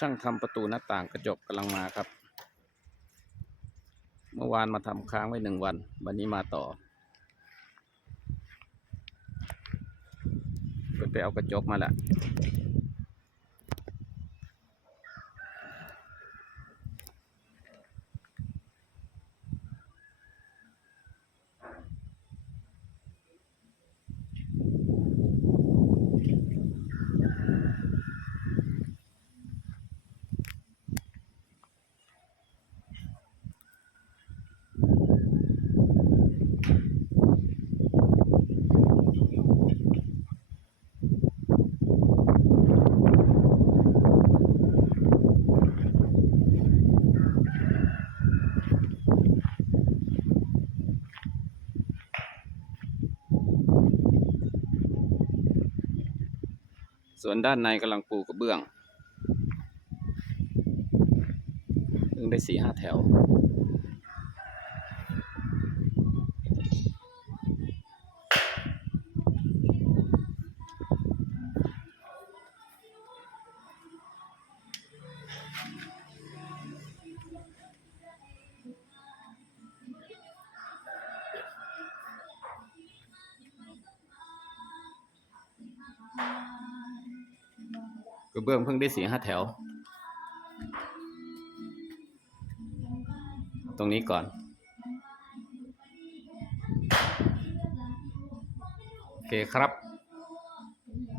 ช่างทำประตูหน้าต่างกระจกกำลังมาครับ เมื่อวานมาทำค้างไว้หนึ่งวัน วันนี้มาต่อไปไปเอากระจกมาแล้ว ส่วนด้านในกำลังปูกระเบื้องเพิ่งได้สี่ห้าแถวก ระเบื้องเพิ่งได้สี่ห้าแถว ตรงนี้ก่อน โอเคครับ